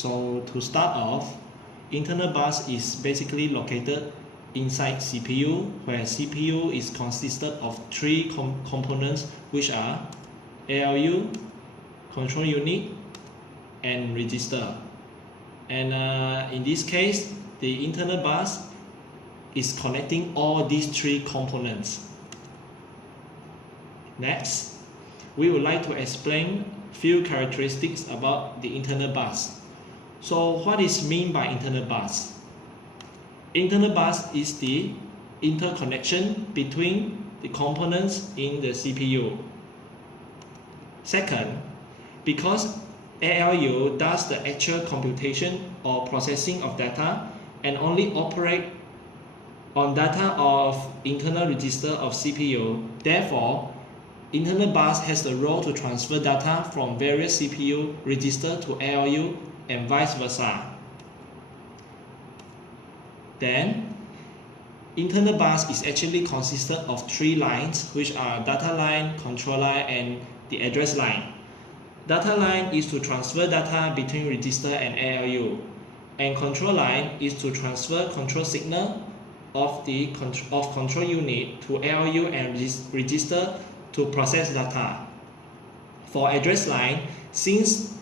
So to start off, internal bus is basically located inside CPU, where CPU is consisted of three components, which are ALU, control unit, and register. And in this case, the internal bus is connecting all these three components. Next, we would like to explain few characteristics about the internal bus. So what is meant by internal bus? Internal bus is the interconnection between the components in the CPU. Second, because ALU does the actual computation or processing of data and only operate on data of internal register of CPU, therefore, internal bus has the role to transfer data from various CPU register to ALU and vice versa. Then, internal bus is actually consisted of three lines, which are data line, control line, and the address line. Data line is to transfer data between register and ALU, and control line is to transfer control signal of control unit to ALU and register to process data. For address line, since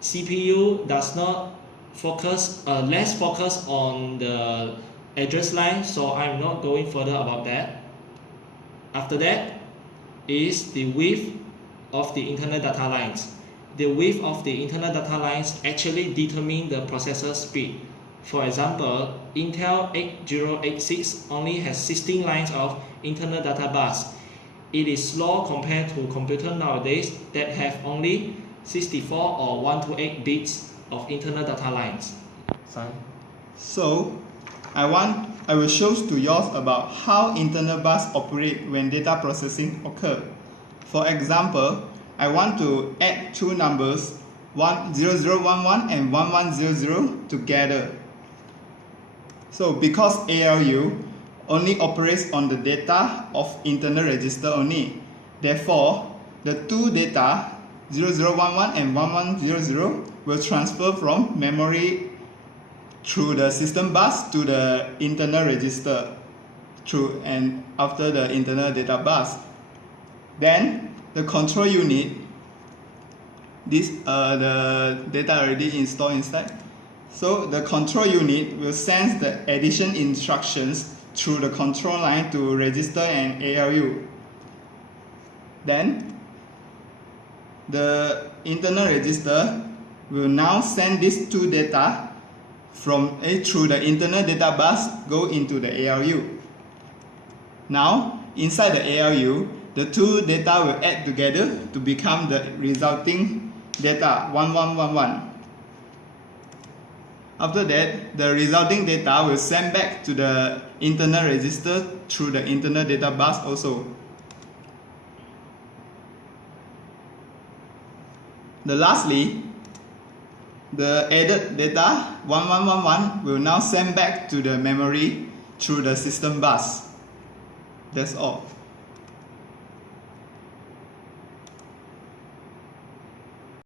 CPU does not focus, less focus on the address line, so I'm not going further about that. After that is the width of the internal data lines. The width of the internal data lines actually determine the processor speed. For example, Intel 8086 only has 16 lines of internal data bus. It is slow compared to computers nowadays that have only 64 or 128 bits of internal data lines. So, I will show to you about how internal bus operate when data processing occur. For example, I want to add two numbers 0011 and 1100 together. So because ALU only operates on the data of internal register only, therefore the two data 0011 and 1100 will transfer from memory through the system bus to the internal register through and after the internal data bus. Then the control unit, the data already installed inside. So the control unit will send the addition instructions through the control line to register and ALU. Then the internal register will now send these two data from through the internal data bus go into the ALU. Now inside the ALU, the two data will add together to become the resulting data 1111. After that, the resulting data will send back to the internal register through the internal data bus also. Lastly, the added data 1111 will now send back to the memory through the system bus. That's all.